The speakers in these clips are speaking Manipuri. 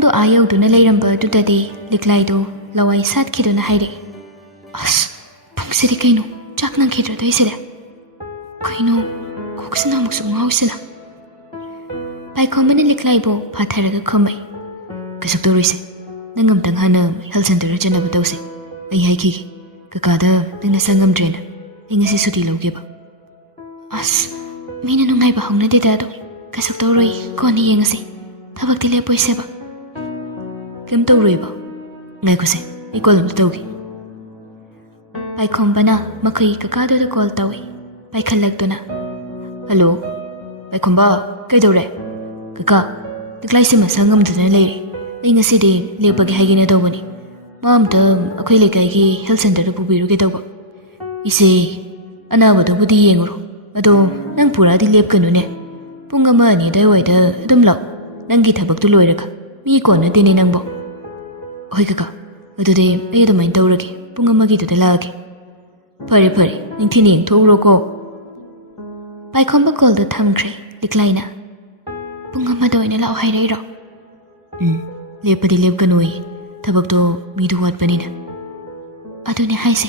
ꯄꯨꯡꯗꯣ ꯌꯧꯗꯨꯅ ꯂꯩꯔꯝꯕ ꯑꯗꯨꯗꯗꯤ ꯂꯤꯛꯂꯥꯏꯗꯣ ꯂꯋꯥꯏ ꯁꯥꯠꯈꯤꯗꯨꯅ ꯍꯥꯏꯔꯛꯏ, ꯑꯁ ꯄꯨꯡꯁꯤꯗꯤ ꯀꯩꯅꯣ ꯆꯥꯛ ꯅꯪꯈꯤꯗ꯭ꯔꯗꯣꯏꯁꯤꯗꯤ, ꯀꯩꯅꯣ ꯀꯣꯛꯁꯤꯅ ꯑꯃꯨꯛꯁꯨ ꯉꯥꯎꯁꯤꯅ꯫ ꯄꯥꯏꯈꯣꯝꯕꯅ ꯂꯤꯛꯂꯥꯏꯕꯨ ꯐꯥꯊꯔꯒ ꯈꯨꯝꯃꯩ, ꯀꯩꯁꯨ ꯇꯧꯔꯣꯏꯁꯦ, ꯅꯪ ꯑꯝꯇꯪ ꯍꯥꯟꯅ ꯍꯦꯜꯊ ꯁꯦꯟꯇꯔꯗ ꯆꯠꯅꯕ ꯇꯧꯁꯦ, ꯑꯩ ꯍꯥꯏꯈꯤꯒꯦ ꯀꯀꯥꯗ ꯅꯪ ꯅꯁꯥ ꯉꯝꯗ꯭ꯔꯦꯅ ꯑꯩ ꯉꯁꯤ ꯁꯨꯇꯤ ꯂꯧꯒꯦꯕ꯫ ꯑꯁ ꯃꯤꯅ ꯅꯨꯡꯉꯥꯏꯕ ꯍꯧꯅꯗꯦꯗ ꯑꯗꯣ, ꯀꯩꯁꯨ ꯇꯧꯔꯣꯏ, ꯀꯣꯟꯅ ꯌꯦꯡꯉꯁꯤ, ꯊꯕꯛꯇꯤ ꯂꯦꯞꯄꯣꯏꯁꯦꯕ꯫ ꯀꯩꯝ ꯇꯧꯔꯣꯏꯕ, ꯉꯥꯏꯈꯣꯁꯦ ꯑꯩ ꯀꯣꯜ ꯑꯝꯇ ꯇꯧꯒꯦ꯫ ꯄꯥꯏꯈꯣꯝꯕꯅ ꯃꯈꯣꯏꯒꯤ ꯀꯀꯥꯗꯨꯗ ꯀꯣꯜ ꯇꯧꯏ꯫ ꯄꯥꯏꯈꯠꯂꯛꯇꯨꯅ, ꯍꯜꯂꯣ ꯄꯥꯏꯈꯣꯝꯕ, ꯀꯩꯗꯧꯔꯦ? ꯀꯀꯥ ꯂꯤꯛꯂꯥꯏꯁꯦ ꯃꯁꯥ ꯉꯝꯗꯗꯅ ꯂꯩꯔꯦ, ꯑꯩ ꯉꯁꯤꯗꯤ ꯂꯦꯞꯄꯒꯦ ꯍꯥꯏꯒꯦꯅ ꯇꯧꯕꯅꯤ, ꯃꯥ ꯑꯝꯇ ꯑꯩꯈꯣꯏ ꯂꯩꯀꯥꯏꯒꯤ ꯍꯦꯜꯊ ꯁꯦꯟꯇꯔꯗ ꯄꯨꯕꯤꯔꯨꯒꯦ ꯇꯧꯕ꯫ ꯏꯆꯦ ꯑꯅꯥꯕꯗꯨꯕꯨꯗꯤ ꯌꯦꯡꯉꯨꯔꯣ, ꯑꯗꯣ ꯅꯪ ꯄꯨꯔꯥꯗꯤ ꯂꯦꯞꯀꯅꯨꯅꯦ, ꯄꯨꯡ 1-2 ꯑꯗꯨꯋꯥꯏꯗ ꯑꯗꯨꯝ ꯂꯥꯛꯑꯣ, ꯅꯪꯒꯤ ꯊꯕꯛꯇꯨ ꯂꯣꯏꯔꯒ, ꯃꯤ ꯀꯣꯟꯅꯗꯦꯅꯦ ꯅꯪꯕꯣ꯫ ꯍꯣꯏ ꯀꯀꯥ, ꯑꯗꯨꯗꯤ ꯑꯩ ꯑꯗꯨꯃꯥꯏꯅ ꯇꯧꯔꯒꯦ, ꯄꯨꯡ 1ꯒꯤꯗꯨꯗ ꯂꯥꯛꯑꯒꯦ꯫ ꯐꯔꯦ ꯐꯔꯦ, ꯅꯤꯡꯊꯤꯅ ꯌꯦꯡꯊꯣꯛꯎꯔꯣꯀꯣ꯫ ꯄꯥꯏꯈꯣꯝꯕ ꯀꯣꯜꯗꯣ ꯊꯝꯈ꯭ꯔꯦ꯫ ꯂꯤꯛꯂꯥꯏꯅ, ꯄꯨꯡ 1ꯗ ꯑꯣꯏꯅ ꯂꯥꯛꯑꯣ ꯍꯥꯏꯔꯛꯏꯔꯣ? ꯂꯦꯞꯄꯗꯤ ꯂꯦꯞꯀꯅꯣꯌꯦ, ꯊꯕꯛꯇꯣ ꯃꯤꯗꯨ ꯋꯥꯠꯄꯅꯤꯅ꯫ ꯑꯗꯨꯅꯦ ꯍꯥꯏꯁꯦ,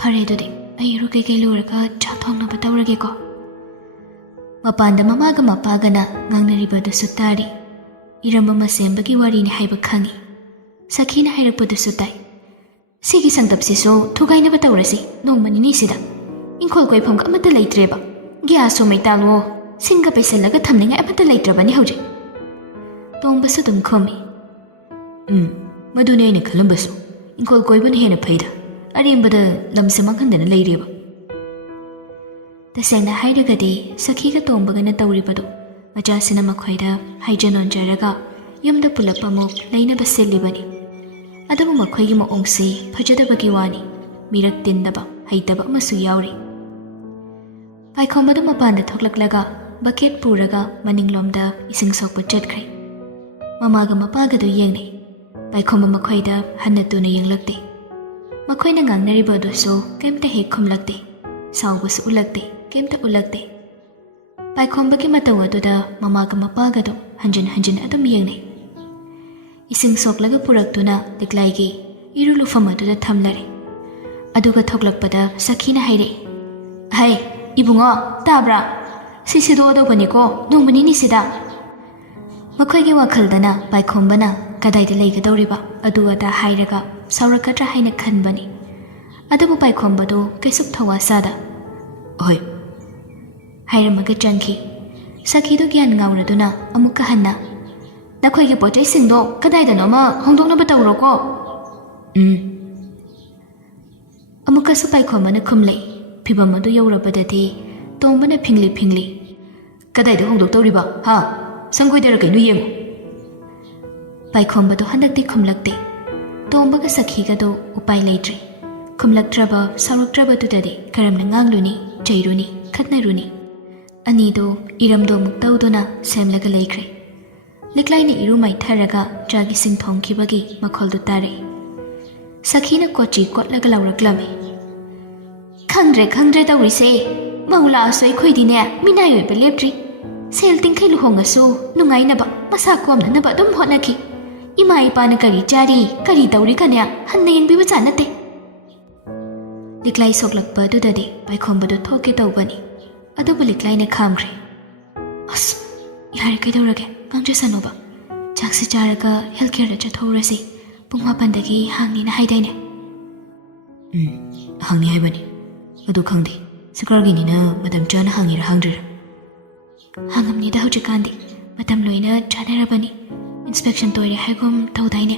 ꯐꯔꯦ ꯑꯗꯨꯗꯤ ꯑꯩ ꯏꯔꯨ ꯀꯩꯀꯩ ꯂꯣꯏꯔꯒ ꯆꯥꯛ ꯊꯣꯡꯅꯕ ꯇꯧꯔꯒꯦꯀꯣ꯫ ꯃꯄꯥꯟꯗ ꯃꯃꯥꯒ ꯃꯄꯥꯒꯅ ꯉꯥꯡꯅꯔꯤꯕꯗꯨꯁꯨ ꯇꯥꯔꯤ꯫ ꯏꯔꯝ ꯑꯃ ꯁꯦꯝꯕꯒꯤ ꯋꯥꯔꯤꯅꯤ ꯍꯥꯏꯕ ꯈꯪꯏ꯫ ꯁꯈꯤꯅ ꯍꯥꯏꯔꯛꯄꯗꯨꯁꯨ ꯇꯥꯏ, ꯁꯤꯒꯤ ꯁꯪꯇꯞꯁꯤꯁꯨ ꯊꯨꯒꯥꯏꯅꯕ ꯇꯧꯔꯁꯤ ꯅꯣꯡꯃ ꯅꯤꯅꯤꯁꯤꯗ, ꯏꯪꯈꯣꯜ ꯀꯣꯏꯐꯝꯒ ꯑꯃꯠꯇ ꯂꯩꯇ꯭ꯔꯦꯕ, ꯒ꯭ꯌꯥꯁꯁꯨ ꯃꯩꯇꯥꯜꯂꯣ ꯁꯤꯡꯒ ꯄꯩꯁꯜꯂꯒ ꯊꯝꯅꯤꯡꯉꯥꯏ ꯑꯃꯠꯇ ꯂꯩꯇ꯭ꯔꯕꯅꯤ ꯍꯧꯖꯤꯛ꯫ ꯇꯣꯡꯕꯁꯨ ꯑꯗꯨꯝ ꯈꯨꯝꯃꯤ, ꯃꯗꯨꯅꯦ ꯑꯩꯅ ꯈꯜꯂꯝꯕꯁꯨ, ꯏꯪꯈꯣꯜ ꯀꯣꯏꯕꯅ ꯍꯦꯟꯅ ꯐꯩꯗ, ꯑꯔꯦꯝꯕꯗ ꯂꯝꯁꯦ ꯃꯥꯡꯍꯟꯗꯅ ꯂꯩꯔꯦꯕ꯫ ꯇꯁꯦꯡꯅ ꯍꯥꯏꯔꯒꯗꯤ ꯁꯈꯤꯒ ꯇꯣꯡꯕꯒꯅ ꯇꯧꯔꯤꯕꯗꯨ, ꯃꯆꯥꯁꯤꯅ ꯃꯈꯣꯏꯗ ꯍꯥꯏꯖ ꯅꯣꯟꯖꯔꯒ ꯌꯨꯝꯗ ꯄꯨꯂꯞ ꯑꯃꯨꯛ ꯂꯩꯅꯕ ꯁꯤꯜꯂꯤꯕꯅꯤ꯫ ꯑꯗꯨꯕꯨ ꯃꯈꯣꯏꯒꯤ ꯃꯑꯣꯡꯁꯤ ꯐꯖꯗꯕꯒꯤ ꯋꯥꯅꯤ, ꯃꯤꯔꯛ ꯇꯤꯟꯗꯕ ꯍꯩꯇꯕ ꯑꯃꯁꯨ ꯌꯥꯎꯔꯤ꯫ ꯄꯥꯏꯈꯣꯝꯕꯗꯨ ꯃꯄꯥꯟꯗ ꯊꯣꯛꯂꯛꯂꯒ ꯕꯛꯀꯦꯠ ꯄꯨꯔꯒ ꯃꯅꯤꯡꯂꯣꯝꯗ ꯏꯁꯤꯡ ꯁꯣꯛꯄ ꯆꯠꯈ꯭ꯔꯦ꯫ ꯃꯃꯥꯒ ꯃꯄꯥꯒꯗꯨ ꯌꯦꯡꯅꯩ꯫ ꯄꯥꯏꯈꯣꯝꯕ ꯃꯈꯣꯏꯗ ꯍꯟꯅ ꯇꯨꯅ ꯌꯦꯡꯂꯛꯇꯦ꯫ ꯃꯈꯣꯏꯅ ꯉꯥꯡꯅꯔꯤꯕ ꯑꯗꯨꯁꯨ ꯀꯩꯝꯇ ꯍꯦꯛ ꯈꯨꯝꯂꯛꯇꯦ, ꯁꯥꯎꯕꯁꯨ ꯎꯠꯂꯛꯇꯦ, ꯀꯩꯝꯇ ꯎꯠꯂꯛꯇꯦ꯫ ꯄꯥꯏꯈꯣꯝꯕꯒꯤ ꯃꯇꯧ ꯑꯗꯨꯗ ꯃꯃꯥꯒ ꯃꯄꯥꯒꯗꯨ ꯍꯟꯖꯤꯟ ꯍꯟꯖꯤꯟ ꯑꯗꯨꯝ ꯌꯦꯡꯅꯩ꯫ ꯏꯁꯤꯡ ꯁꯣꯛꯂꯒ ꯄꯨꯔꯛꯇꯨꯅ ꯂꯤꯛꯂꯥꯏꯒꯤ ꯏꯔꯨ ꯂꯨꯐꯝ ꯑꯗꯨꯗ ꯊꯝꯂꯔꯦ꯫ ꯑꯗꯨꯒ ꯊꯣꯛꯂꯛꯄꯗ ꯁꯈꯤꯅ ꯍꯥꯏꯔꯛꯏ, ꯍꯩ ꯏꯕꯨꯡꯉꯣ ꯇꯥꯕ꯭ꯔꯥ, ꯁꯤ ꯁꯤꯗꯣꯛꯑꯗꯧꯕꯅꯤꯀꯣ ꯅꯣꯡꯃ ꯅꯤꯅꯤꯁꯤꯗ꯫ ꯃꯈꯣꯏꯒꯤ ꯋꯥꯈꯜꯗꯅ ꯄꯥꯏꯈꯣꯝꯕꯅ ꯀꯗꯥꯏꯗ ꯂꯩꯒꯗꯧꯔꯤꯕ ꯑꯗꯨ ꯑꯗꯥ ꯍꯥꯏꯔꯒ ꯁꯥꯎꯔꯛꯀꯗ꯭ꯔꯥ ꯍꯥꯏꯅ ꯈꯟꯕꯅꯤ꯫ ꯑꯗꯨꯕꯨ ꯄꯥꯏꯈꯣꯝꯕꯗꯨ ꯀꯩꯁꯨ ꯊꯋꯥ ꯁꯥꯗ ꯍꯣꯏ ꯍꯥꯏꯔꯝꯃꯒ ꯆꯪꯈꯤ꯫ ꯁꯈꯤꯗꯨ ꯒ꯭ꯌꯥꯟ ꯉꯥꯎꯔꯗꯨꯅ ꯑꯃꯨꯛꯀ ꯍꯟꯅ, ꯅꯈꯣꯏꯒꯤ ꯄꯣꯠꯆꯩꯁꯤꯡꯗꯣ ꯀꯗꯥꯏꯗꯅꯣꯃ ꯍꯣꯡꯗꯣꯛꯅꯕ ꯇꯧꯔꯣꯀꯣ꯫ ꯑꯃꯨꯛꯀꯁꯨ ꯄꯥꯏꯈꯣꯝꯕꯅ ꯈꯨꯝꯂꯛꯏ꯫ ꯐꯤꯕꯝ ꯑꯗꯨ ꯌꯧꯔꯕꯗꯗꯤ ꯇꯣꯡꯕꯅ ꯐꯤꯡꯂꯤ ꯐꯤꯡꯂꯤ, ꯀꯗꯥꯏꯗ ꯍꯣꯡꯗꯣꯛꯇꯧꯔꯤꯕ ꯍꯥ, ꯁꯪꯒꯣꯏꯗꯔ ꯀꯩꯅꯣ ꯌꯦꯡꯉꯨ꯫ ꯄꯥꯏꯈꯣꯝꯕꯗꯨ ꯍꯟꯗꯛꯇꯤ ꯈꯨꯝꯂꯛꯇꯦ꯫ ꯇꯣꯡꯕꯒ ꯁꯈꯤꯒꯗꯨ ꯎꯄꯥꯏ ꯂꯩꯇ꯭ꯔꯦ꯫ ꯈꯨꯝꯂꯛꯇ꯭ꯔꯕ ꯁꯥꯎꯔꯛꯇ꯭ꯔꯕꯗꯨꯗꯗꯤ ꯀꯔꯝꯅ ꯉꯥꯡꯂꯨꯅꯤ, ꯆꯩꯔꯨꯅꯤ, ꯈꯠꯅꯔꯨꯅꯤ꯫ ꯑꯅꯤꯗꯨ ꯏꯔꯝꯗꯣ ꯑꯃꯨꯛ ꯇꯧꯗꯨꯅ ꯁꯦꯝꯂꯒ ꯂꯩꯈ꯭ꯔꯦ꯫ ꯂꯤꯛꯂꯥꯏꯅ ꯏꯔꯨ ꯃꯥꯏꯊꯔꯒ ꯆꯥꯛ ꯏꯁꯤꯡ ꯊꯣꯡꯈꯤꯕꯒꯤ ꯃꯈꯣꯜꯗꯨ ꯇꯥꯔꯛꯏ꯫ ꯁꯈꯤꯅ ꯀꯣꯆꯤ ꯀꯣꯠꯂꯒ ꯂꯥꯎꯔꯛꯂꯝꯃꯤ, ꯈꯪꯗ꯭ꯔꯦ ꯇꯧꯔꯤꯁꯦ, ꯃꯧ ꯂꯥꯛꯑꯁꯨ ꯑꯩꯈꯣꯏꯗꯤꯅꯦ ꯃꯤꯅꯥꯏ ꯑꯣꯏꯕ ꯂꯦꯞꯇ꯭ꯔꯤ, ꯁꯦꯜ ꯇꯤꯡꯈꯩ ꯂꯨꯍꯣꯡꯉꯁꯨ ꯅꯨꯡꯉꯥꯏꯅꯕ ꯃꯁꯥ ꯀꯣꯝꯅꯅꯕ ꯑꯗꯨꯝ ꯍꯣꯠꯅꯈꯤ, ꯏꯃꯥ ꯏꯄꯥꯅ ꯀꯔꯤ ꯆꯥꯔꯤ ꯀꯔꯤ ꯇꯧꯔꯤꯒꯅꯦ ꯍꯟꯅ ꯌꯦꯡꯕꯤꯕꯖꯥꯠ ꯅꯠꯇꯦ꯫ ꯂꯤꯛꯂꯥꯏ ꯁꯣꯛꯂꯛꯄ ꯑꯗꯨꯗꯗꯤ ꯄꯥꯏꯈꯣꯝꯕꯗꯨ ꯊꯣꯛꯀꯦ ꯇꯧꯕꯅꯤ꯫ ꯑꯗꯨꯕꯨ ꯂꯤꯛꯂꯥꯏꯅ ꯈꯥꯝꯈ꯭ꯔꯦ꯫ ꯑꯁ ꯌꯥꯔꯦ ꯀꯩꯗꯧꯔꯒꯦ, ꯉꯥꯡꯖꯁꯅꯨꯕ, ꯆꯥꯛꯁꯤ ꯆꯥꯔꯒ ꯍꯦꯜꯊ ꯀꯦꯌꯔꯗ ꯆꯠꯊꯣꯛꯎꯔꯁꯤ, ꯄꯨꯡ 4ꯗꯒꯤ ꯍꯥꯡꯅꯤꯅ ꯍꯥꯏꯗꯥꯏꯅꯦ꯫ ꯍꯥꯡꯅꯤ ꯍꯥꯏꯕꯅꯤ, ꯑꯗꯨ ꯈꯪꯗꯦ ꯁꯔꯀꯥꯔꯒꯤꯅꯤꯅ ꯃꯇꯝ ꯆꯥꯅ ꯍꯥꯡꯉꯤꯔ ꯍꯥꯡꯗ꯭ꯔꯤꯔ꯫ ꯍꯥꯡꯉꯝꯅꯤꯗ, ꯍꯧꯖꯤꯛꯀꯥꯟꯗꯤ ꯃꯇꯝ ꯂꯣꯏꯅ ꯆꯥꯅꯔꯕꯅꯤ, ꯏꯟꯁꯄꯦꯛꯁꯟ ꯇꯣꯏꯔꯦ ꯍꯥꯏꯒꯨꯝ ꯇꯧꯗꯥꯏꯅꯦ꯫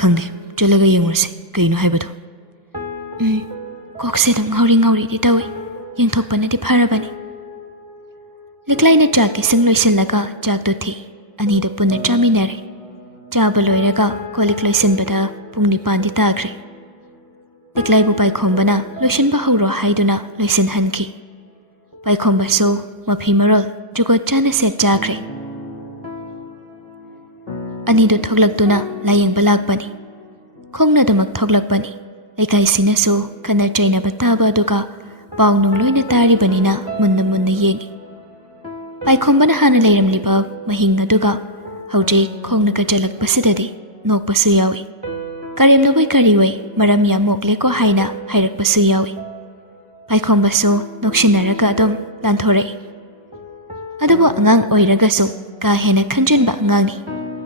ꯈꯪꯗꯦ, ꯆꯠꯂꯒ ꯌꯦꯡꯉꯨꯔꯁꯤ ꯀꯩꯅꯣ ꯍꯥꯏꯕꯗꯣ꯫ ꯀꯣꯛꯁꯦ ꯑꯗꯨꯝ ꯉꯥꯎꯔꯤꯗꯤ ꯇꯧꯏ, ꯌꯦꯡꯊꯣꯛꯄꯅꯗꯤ ꯐꯔꯕꯅꯤ꯫ ꯂꯤꯛꯂꯥꯏꯅ ꯆꯥꯛ ꯏꯁꯤꯡ ꯂꯣꯏꯁꯤꯜꯂꯒ ꯆꯥꯛꯇꯨ ꯊꯤ꯫ ꯑꯅꯤꯗꯨ ꯄꯨꯟꯅ ꯆꯥꯃꯤꯟꯅꯔꯦ꯫ ꯆꯥꯕ ꯂꯣꯏꯔꯒ ꯀꯣꯜꯂꯤꯛ ꯂꯣꯏꯁꯤꯟꯕꯗ ꯄꯨꯡ 9 ꯇꯥꯈ꯭ꯔꯦ꯫ ꯂꯤꯛꯂꯥꯏꯕꯨ ꯄꯥꯏꯈꯣꯝꯕꯅ ꯂꯣꯏꯁꯤꯟꯕ ꯍꯧꯔꯣ ꯍꯥꯏꯗꯨꯅ ꯂꯣꯏꯁꯤꯟꯍꯟꯈꯤ꯫ ꯄꯥꯏꯈꯣꯝꯕꯁꯨ ꯃꯐꯤ ꯃꯔꯣꯜ ꯖꯨꯒꯣꯠ ꯆꯥꯅ ꯁꯦꯠ ꯆꯥꯈ꯭ꯔꯦ꯫ ꯑꯅꯤꯗꯨ ꯊꯣꯛꯂꯛꯇꯨꯅ ꯂꯥꯌꯦꯡꯕ ꯂꯥꯛꯄꯅꯤ꯫ ꯈꯣꯡꯅꯗꯃꯛ ꯊꯣꯛꯂꯛꯄꯅꯤ꯫ ꯂꯩꯀꯥꯏꯁꯤꯅꯁꯨ ꯈꯟꯅ ꯆꯩꯅꯕ ꯇꯥꯕ ꯑꯗꯨꯒ ꯄꯥꯎ ꯅꯨꯡ ꯂꯣꯏꯅ ꯇꯥꯔꯤꯕꯅꯤꯅ ꯃꯨꯟꯅ ꯌꯦꯡꯉꯤ꯫ ꯄꯥꯏꯈꯣꯝꯕꯅ ꯍꯥꯟꯅ ꯂꯩꯔꯝꯂꯤꯕ ꯃꯍꯤꯡ ꯑꯗꯨꯒ ꯍꯧꯖꯤꯛ ꯈꯣꯡꯅ ꯀꯆꯜꯂꯛꯄꯁꯤꯗꯗꯤ ꯅꯣꯛꯄꯁꯨ ꯌꯥꯎꯏ. ꯀꯔꯦꯝꯅꯕꯣꯏ ꯀꯔꯤꯑꯣꯏ ꯃꯔꯝ ꯌꯥꯝ ꯃꯣꯛꯂꯦꯀꯣ ꯍꯥꯏꯅ ꯍꯥꯏꯔꯛꯄꯁꯨ ꯌꯥꯎꯏ. ꯄꯥꯏꯈꯣꯝꯕꯁꯨ ꯅꯣꯛꯁꯤꯟꯅꯔꯒ ꯑꯗꯨꯝ ꯂꯥꯟꯊꯣꯔꯛꯏ. ꯑꯗꯨꯕꯨ ꯑꯉꯥꯡ ꯑꯣꯏꯔꯒꯁꯨ ꯀꯥ ꯍꯦꯟꯅ ꯈꯟꯖꯤꯟꯕ ꯑꯉꯥꯡꯅꯤ.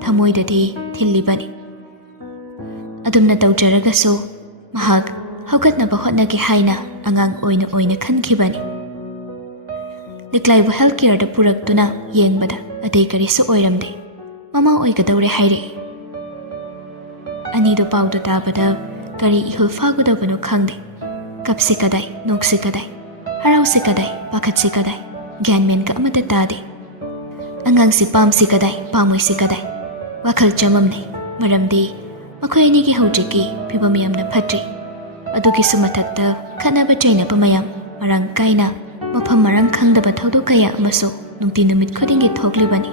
ꯊꯃꯣꯏꯗꯗꯤ ꯊꯤꯜꯂꯤꯕꯅꯤ. ꯑꯗꯨꯝꯅ ꯇꯧꯖꯔꯒꯁꯨ ꯃꯍꯥꯛ ꯍꯧꯒꯠꯅꯕ ꯍꯣꯠꯅꯒꯦ ꯍꯥꯏꯅ ꯑꯉꯥꯡ ꯑꯣꯏꯅ ꯈꯟꯈꯤꯕꯅꯤ. ꯂꯤꯛꯂꯥꯏꯕꯨ ꯍꯦꯜꯊ ꯀꯦꯌꯔꯗ ꯄꯨꯔꯛꯇꯨꯅ ꯌꯦꯡꯕꯗ ꯑꯇꯩ ꯀꯔꯤꯁꯨ ꯑꯣꯏꯔꯝꯗꯦ. ꯃꯃꯥ ꯑꯣꯏꯒꯗꯧꯔꯦ ꯍꯥꯏꯔꯛꯏ. ꯑꯅꯤꯗꯨ ꯄꯥꯎꯗꯨ ꯇꯥꯕꯗ ꯀꯔꯤ ꯏꯍꯨꯜ ꯐꯥꯒꯗꯧꯕꯅꯣ ꯈꯪꯗꯦ. ꯀꯞꯁꯤ ꯀꯗꯥꯏ, ꯅꯣꯛꯁꯤ ꯀꯗꯥꯏ, ꯍꯔꯥꯎꯁꯤ ꯀꯗꯥꯏ, ꯄꯥꯈꯠꯁꯤ ꯀꯗꯥꯏ, ꯒ꯭ꯌꯥꯟ ꯃꯦꯟꯒ ꯑꯃꯠꯇ ꯇꯥꯗꯦ. ꯑꯉꯥꯡꯁꯤ ꯄꯥꯝꯁꯤ ꯀꯗꯥꯏ, ꯄꯥꯝꯃꯣꯏꯁꯤ ꯀꯗꯥꯏ. ꯋꯥꯈꯜ ꯆꯃꯝꯅꯩ. ꯃꯔꯝꯗꯤ ꯃꯈꯣꯏ ꯑꯅꯤꯒꯤ ꯍꯧꯖꯤꯛꯀꯤ ꯐꯤꯕꯝ ꯌꯥꯝꯅ ꯐꯠꯇ꯭ꯔꯤ. ꯑꯗꯨꯒꯤꯁꯨ ꯃꯊꯛꯇ ꯈꯠꯅꯕ ꯆꯩꯅꯕ ꯃꯌꯥꯝ ꯃꯔꯥꯡ ꯀꯥꯏꯅ ꯃꯐꯝ ꯃꯔꯥꯡ ꯈꯪꯗꯕ ꯊꯧꯗꯣꯛ ꯀꯌꯥ ꯑꯃꯁꯨ ꯅꯨꯡꯇꯤ ꯅꯨꯃꯤꯠ ꯈꯨꯗꯤꯡꯒꯤ ꯊꯣꯛꯂꯤꯕꯅꯤ.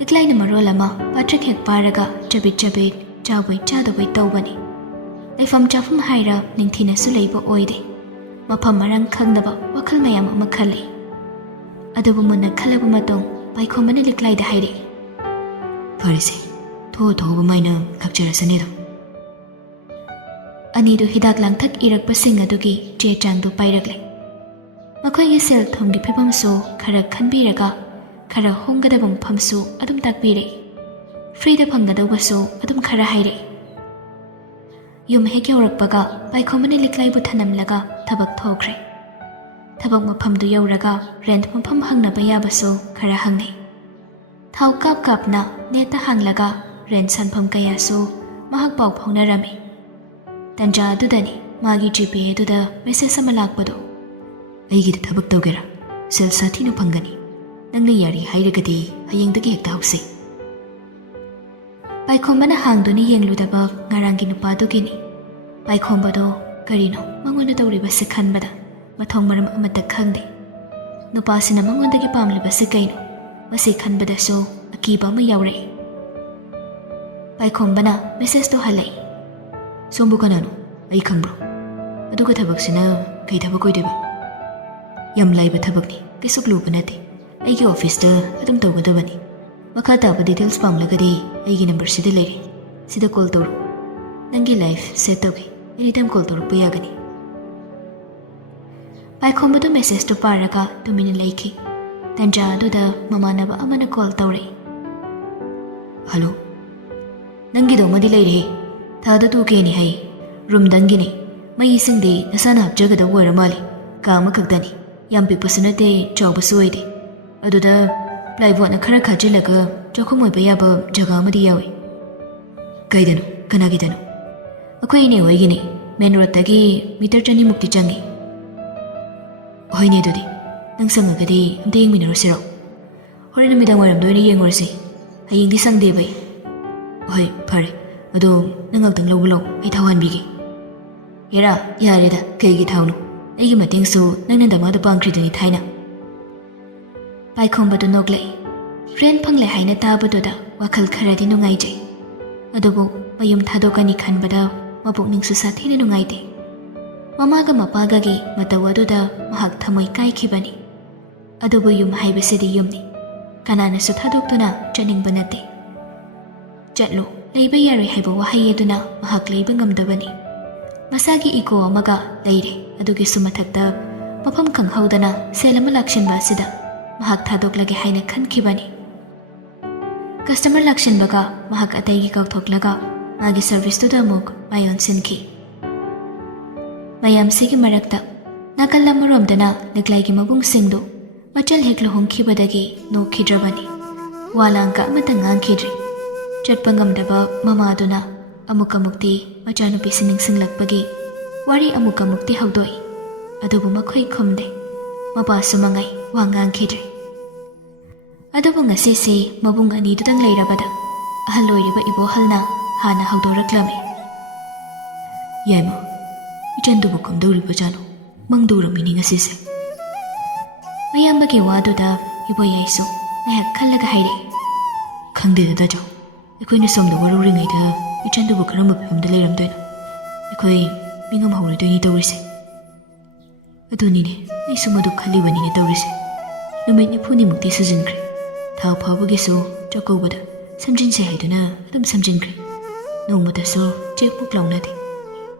ꯂꯤꯛꯂꯥꯏꯅ ꯃꯔꯣꯜ ꯑꯃ ꯄꯥꯇ꯭ꯔꯤꯛ ꯍꯦꯛ ꯄꯥꯔꯒ ꯆꯕꯤꯠ ꯆꯕꯤꯠ ꯆꯥꯕꯣꯏ ꯆꯥꯗꯕꯣꯏ ꯇꯧꯕꯅꯤ. ꯂꯩꯐꯝ ꯆꯥꯐꯝ ꯍꯥꯏꯔ ꯅꯤꯡꯊꯤꯅꯁꯨ ꯂꯩꯕ ꯑꯣꯏꯗꯦ. ꯃꯐꯝ ꯃꯔꯥꯡ ꯈꯪꯗꯕ ꯋꯥꯈꯜ ꯃꯌꯥꯝ ꯑꯃ ꯈꯜꯂꯤ. ꯑꯗꯨꯕꯨ ꯃꯨꯟꯅ ꯈꯜꯂꯕ ꯃꯇꯨꯡ ꯄꯥꯏꯈꯣꯝꯕꯅ ꯂꯤꯛꯂꯥꯏꯗ ꯍꯥꯏꯔꯛꯏ. ꯐꯔꯦꯁꯦ, ꯊꯣꯛꯑ ꯃꯥꯏꯅ ꯂꯥꯛꯆꯔꯁꯅꯤꯗꯣ. ꯑꯅꯤꯗꯨ ꯍꯤꯗꯥꯛ ꯂꯥꯡꯊꯛ ꯏꯔꯛꯄꯁꯤꯡ ꯑꯗꯨꯒꯤ ꯆꯦ ꯆꯥꯡꯗꯨ ꯄꯥꯏꯔꯛꯂꯦ. ꯃꯈꯣꯏꯒꯤ ꯁꯦꯜ ꯊꯨꯝꯒꯤ ꯐꯤꯕꯝꯁꯨ ꯈꯔ ꯈꯟꯕꯤꯔꯒ ꯈꯔ ꯍꯣꯡꯒꯗꯕ ꯃꯐꯝꯁꯨ ꯑꯗꯨꯝ ꯇꯥꯛꯄꯤꯔꯛꯏ. फ्रीꯗ ꯐꯪꯒꯗꯧꯕꯁꯨ ꯑꯗꯨꯝ ꯈꯔ ꯍꯥꯏꯔꯛꯏ. ꯌꯨꯝ ꯍꯦꯛ ꯌꯧꯔꯛꯄꯒ ꯄꯥꯏꯈꯣꯝꯕꯅ ꯂꯤꯛꯂꯥꯏꯕꯨ ꯊꯅꯝꯂꯒ ꯊꯕꯛ ꯊꯣꯛꯈ꯭ꯔꯦ. ꯊꯕꯛ ꯃꯐꯝꯗꯨ ꯌꯧꯔꯒ ꯔꯦꯟꯠ ꯃꯐꯝ ꯍꯪꯅꯕ ꯌꯥꯕꯁꯨ ꯈꯔ ꯍꯪꯅꯩ. ꯊꯥꯎ ꯀꯥꯞꯅ ꯅꯦꯠꯇ ꯍꯥꯡꯂꯒ ꯔꯦꯟꯠ ꯁꯥꯟꯐꯝ ꯀꯌꯥꯁꯨ ꯃꯍꯥꯛ ꯄꯥꯎ ꯐꯥꯎꯅꯔꯝꯃꯤ. ꯇꯟꯖꯥ ꯑꯗꯨꯗꯅꯤ ꯃꯥꯒꯤ GPA ꯑꯗꯨꯗ ꯃꯦꯁꯦꯖ ꯑꯃ ꯂꯥꯛꯄꯗꯣ. ꯑꯩꯒꯤꯗ ꯊꯕꯛ ꯇꯧꯒꯦꯔꯥ? ꯁꯦꯜ ꯁꯥꯊꯤꯅ ꯐꯪꯒꯅꯤ. ꯅꯪꯅ ꯌꯥꯔꯤ ꯍꯥꯏꯔꯒꯗꯤ ꯍꯌꯦꯡꯗꯒꯤ ꯍꯦꯛꯇ ꯍꯧꯁꯤ. ꯄꯥꯏꯈꯣꯝꯕꯅ ꯍꯥꯡꯗꯨꯅ ꯌꯦꯡꯂꯨꯗꯕ ꯉꯔꯥꯡꯒꯤ ꯅꯨꯄꯥꯗꯨꯒꯤꯅꯤ. ꯄꯥꯏꯈꯣꯝꯕꯗꯣ ꯀꯔꯤꯅꯣ ꯃꯉꯣꯟꯗ ꯇꯧꯔꯤꯕꯁꯤ ꯈꯟꯕꯗ ꯃꯊꯣꯡ ꯃꯔꯝ ꯑꯃꯠꯇ ꯈꯪꯗꯦ. ꯅꯨꯄꯥꯁꯤꯅ ꯃꯉꯣꯟꯗꯒꯤ ꯄꯥꯝꯂꯤꯕꯁꯤ ꯀꯩꯅꯣ? ꯃꯁꯤ ꯈꯟꯕꯗꯁꯨ ꯑꯀꯤꯕ ꯑꯃ ꯌꯥꯎꯔꯛꯏ. ꯄꯥꯏꯈꯣꯝꯕꯅ ꯃꯦꯁꯦꯖꯇꯣ ꯍꯜꯂꯛꯏ. ꯁꯣꯝꯕꯨ ꯀꯅꯥꯅꯣ? ꯑꯩ ꯈꯪꯕ꯭ꯔꯣ? ꯑꯗꯨꯒ ꯊꯕꯛꯁꯤꯅ ꯀꯩ ꯊꯕꯛ ꯑꯣꯏꯗꯣꯏꯕ? ꯌꯥꯝ ꯂꯥꯏꯕ ꯊꯕꯛꯅꯤ, ꯀꯩꯁꯨ ꯂꯨꯕ ꯅꯠꯇꯦ. ꯑꯩꯒꯤ ꯑꯣꯐꯤꯁꯇ ꯑꯗꯨꯝ ꯇꯧꯒꯗꯕꯅꯤ. ꯃꯈꯥ ꯇꯥꯕ ꯗꯤꯇꯦꯜꯁ ꯄꯥꯝꯂꯒꯗꯤ ꯑꯩꯒꯤ ꯅꯝꯕꯔꯁꯤꯗ ꯂꯩꯔꯦ. ꯁꯤꯗ ꯀꯣꯜ ꯇꯧꯔꯣ. ꯅꯪꯒꯤ ꯂꯥꯏꯐ ꯁꯦꯠ ꯇꯧꯒꯦ. ꯑꯦꯅꯤꯇꯥꯏꯝ ꯀꯣꯜ ꯇꯧꯔꯛꯄ ꯌꯥꯒꯅꯤ. ꯄꯥꯏꯈꯣꯝꯕꯗꯨ ꯃꯦꯁꯦꯖꯇꯨ ꯄꯥꯔꯒ ꯇꯨꯃꯤꯟꯅ ꯂꯩꯈꯤ. ꯇꯟꯖꯥ ꯑꯗꯨꯗ ꯃꯃꯥꯟꯅꯕ ꯑꯃꯅ ꯀꯣꯜ ꯇꯧꯔꯛꯏ. ꯍꯜꯂꯣ, ꯅꯪꯒꯤꯗꯣꯃꯗꯤ ꯂꯩꯔꯦ. ꯊꯥꯗ 2Kꯅꯤ ꯍꯥꯏ. ꯔꯨꯝꯗꯪꯒꯤꯅꯤ. ꯃꯩꯁꯤꯡꯗꯤ ꯅꯁꯥꯅ ꯍꯥꯞꯆꯒꯗꯧꯕ ꯑꯣꯏꯔ ꯃꯥꯜꯂꯤ. ꯀꯥ ꯑꯃꯈꯛꯇꯅꯤ. ꯌꯥꯝ ꯄꯤꯛꯄꯁꯨ ꯅꯠꯇꯦ, ꯆꯥꯎꯕꯁꯨ ꯑꯣꯏꯗꯦ. ꯑꯗꯨꯗ ꯄ꯭ꯂꯥꯏꯕꯣꯔꯗꯅ ꯈꯔ ꯈꯥꯖꯤꯜꯂꯒ ꯆꯥꯛꯈꯨꯝ ꯑꯣꯏꯕ ꯌꯥꯕ ꯖꯒꯥ ꯑꯃꯗꯤ ꯌꯥꯎꯏ. ꯀꯩꯗꯅꯣ? ꯀꯅꯥꯒꯤꯗꯅꯣ? ꯑꯩꯈꯣꯏ ꯏꯅꯦ ꯍꯣꯏꯒꯤꯅꯤ. ꯃꯦꯟ ꯔꯣꯗꯇꯒꯤ ꯃꯤꯇꯔ 200ꯃꯨꯛꯇꯤ ꯆꯪꯉꯤ. ꯍꯣꯏꯅꯦ, ꯑꯗꯨꯗꯤ ꯅꯪ ꯆꯪꯉꯒꯗꯤ ꯑꯝꯇ ꯌꯦꯡꯃꯤꯟꯅꯔꯨꯁꯤꯔꯣ? ꯍꯣꯔꯦꯟ ꯅꯨꯃꯤꯗꯥꯡ ꯋꯥꯏꯔꯝꯗ ꯑꯣꯏꯅ ꯌꯦꯡꯉꯨꯔꯁꯤ. ꯍꯌꯦꯡꯗꯤ ꯁꯪꯗꯦꯕ ꯑꯩ. ꯍꯣꯏ ꯐꯔꯦ. ꯑꯗꯣ ꯅꯪ ꯉꯥꯛꯇꯪ ꯂꯧꯕ ꯂꯥꯛꯑꯣ, ꯑꯩ ꯊꯥꯎ ꯍꯥꯟꯕꯤꯒꯦ. ꯍꯦꯔꯥ, ꯌꯥꯔꯦꯗ, ꯀꯩꯒꯤ ꯊꯥꯎꯅꯣ? ꯑꯩꯒꯤ ꯃꯇꯦꯡꯁꯨ ꯅꯪꯅ ꯗꯃꯥꯗ ꯄꯥꯡꯈ꯭ꯔꯤꯗꯨꯅꯤ ꯊꯥꯏꯅ. ꯄꯥꯏꯈꯣꯝꯕꯗꯨ ꯅꯣꯛꯂꯛꯏ. ꯐ꯭ꯔꯦꯟ ꯐꯪꯂꯦ ꯍꯥꯏꯅ ꯇꯥꯕꯗꯨꯗ ꯋꯥꯈꯜ ꯈꯔꯗꯤ ꯅꯨꯡꯉꯥꯏꯖꯩ. ꯑꯗꯨꯕꯨ ꯃꯌꯨꯝ ꯊꯥꯗꯣꯛꯀꯅꯤ ꯈꯟꯕꯗ ꯃꯄꯨꯛꯅꯤꯡꯁꯨ ꯁꯥꯊꯤꯅ ꯅꯨꯡꯉꯥꯏꯇꯦ. ꯃꯃꯥꯒ ꯃꯄꯥꯒꯒꯤ ꯃꯇꯧ ꯑꯗꯨꯗ ꯃꯍꯥꯛ ꯊꯃꯣꯏ ꯀꯥꯏꯈꯤꯕꯅꯤ. ꯑꯗꯨꯕꯨ ꯌꯨꯝ ꯍꯥꯏꯕꯁꯤꯗꯤ ꯌꯨꯝꯅꯤ. ꯀꯅꯥꯅꯁꯨ ꯊꯥꯗꯣꯛꯇꯨꯅ ꯆꯠꯅꯤꯡꯕ ꯅꯠꯇꯦ. ꯆꯠꯂꯣ, ꯂꯩꯕ ꯌꯥꯔꯣꯏ ꯍꯥꯏꯕ ꯋꯥꯍꯩ ꯑꯗꯨꯅ ꯃꯍꯥꯛ ꯂꯩꯕ ꯉꯝꯗꯕꯅꯤ. ꯃꯁꯥꯒꯤ ꯏꯒꯣ ꯑꯃꯒ ꯂꯩꯔꯦ. ꯑꯗꯨꯒꯤꯁꯨ ꯃꯊꯛꯇ ꯃꯐꯝ ꯈꯪꯍꯧꯗꯅ ꯁꯦꯜ ꯑꯃ ꯂꯥꯛꯁꯤꯟꯕ ꯑꯁꯤꯗ ꯃꯍꯥꯛ ꯊꯥꯗꯣꯛꯂꯒꯦ ꯍꯥꯏꯅ ꯈꯟꯈꯤꯕꯅꯤ. ꯀꯁꯇꯃꯔ ꯂꯥꯛꯁꯤꯟꯕꯒ ꯃꯍꯥꯛ ꯑꯇꯩꯒꯤ ꯀꯥꯎꯊꯣꯛꯂꯒ ꯃꯥꯒꯤ ꯁꯔꯚꯤꯁꯇꯨꯗ ꯑꯃꯨꯛ ꯃꯥꯏ ꯑꯣꯟꯁꯤꯟꯈꯤ. ꯃꯌꯥꯝꯁꯤꯒꯤ ꯃꯔꯛꯇ ꯅꯥꯀꯜ ꯑꯃꯔꯣꯝꯗꯅ ꯂꯤꯛꯂꯥꯏꯒꯤ ꯃꯕꯨꯡꯁꯤꯡꯗꯨ ꯃꯆꯜ ꯍꯦꯛ ꯂꯨꯍꯣꯡꯈꯤꯕꯗꯒꯤ ꯅꯣꯛꯈꯤꯗ꯭ꯔꯕꯅꯤ. ꯋꯥ ꯂꯥꯡꯀ ꯑꯃꯠꯇ ꯉꯥꯡꯈꯤꯗ꯭ꯔꯤ. ꯆꯠꯄ ꯉꯝꯗꯕ ꯃꯃꯥꯗꯨꯅ ꯑꯃꯨꯛꯇꯤ ꯃꯆꯥꯅꯨꯄꯤꯁꯤ ꯅꯤꯡꯁꯤꯡꯂꯛꯄꯒꯤ ꯋꯥꯔꯤ ꯑꯃꯨꯛꯇꯤ ꯍꯧꯗꯣꯛꯏ. ꯑꯗꯨꯕꯨ ꯃꯈꯣꯏ ꯈꯨꯝꯗꯦ. ꯃꯄꯥꯁꯨ ꯃꯉꯥꯏ ꯋꯥ ꯉꯥꯡꯈꯤꯗ꯭ꯔꯦ. ꯑꯗꯨꯕꯨ ꯉꯁꯤꯁꯤ ꯃꯕꯨꯡ ꯑꯅꯤꯗꯨꯗꯪ ꯂꯩꯔꯕꯗ ꯑꯍꯜ ꯑꯣꯏꯔꯤꯕ ꯏꯕꯣꯍꯜꯅ ꯍꯥꯟꯅ ꯍꯧꯗꯣꯔꯛꯂꯝꯃꯤ. ꯌꯥꯏꯃ, ꯏꯆꯟꯗꯨꯕꯨ ꯀꯝꯗꯧꯔꯤꯕꯖꯥꯠꯅꯣ? ꯃꯪꯗꯧꯔꯝꯃꯤꯅꯤ ꯉꯁꯤꯁꯦ. ꯃꯌꯥꯝꯕꯒꯤ ꯋꯥꯗꯨꯗ ꯏꯕꯣꯌꯥꯏꯁꯨ ꯉꯥꯏꯍꯥꯛ ꯈꯜꯂꯒ ꯍꯥꯏꯔꯛꯏ. ꯈꯪꯗꯦꯗ ꯗꯥꯖꯧ. ꯑꯩꯈꯣꯏꯅ ꯁꯣꯝꯗ ꯋꯥꯔꯧꯔꯤꯉꯩꯗ ꯏꯆꯟꯗꯨꯕꯨ ꯀꯔꯝꯕ ꯐꯤꯕꯝꯗ ꯂꯩꯔꯝꯗꯣꯏꯅꯣ? ꯑꯩꯈꯣꯏ ꯃꯤꯉꯝ ꯍꯧꯔꯣꯏꯗꯣꯏꯅꯤ ꯇꯧꯔꯤꯁꯦ. ꯑꯗꯨꯅꯤꯅꯦ, ꯑꯩꯁꯨ ꯃꯗꯨ ꯈꯜꯂꯤꯕꯅꯤꯅꯦ ꯇꯧꯔꯤꯁꯦ. ꯅꯨꯃꯤꯠ 40ꯅꯤꯃꯨꯛꯇꯤ ꯁꯨꯖꯤꯟꯈ꯭ꯔꯦ. ꯊꯥ ꯐꯥꯕꯒꯤꯁꯨ ꯆꯥꯛꯀꯧꯕꯗ ꯁꯝꯖꯤꯟꯁꯦ ꯍꯥꯏꯗꯨꯅ ꯑꯗꯨꯝ ꯁꯝꯖꯤꯟꯈ꯭ꯔꯦ ꯅꯣꯡꯃꯇꯁꯨ ꯆꯦꯛ ꯄꯨꯛ ꯂꯥꯎꯅꯗꯦ